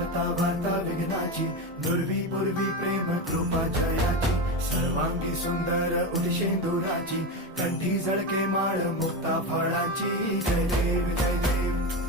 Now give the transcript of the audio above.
वार्ता वार्ता विघ्नाची, नुरवी पूर्वी प्रेम कृपा जयाची, सर्वांगी सुंदर उदिशेंदुराची, कंठी झळके माळ मुक्ता फळाची. जय देव जय देव.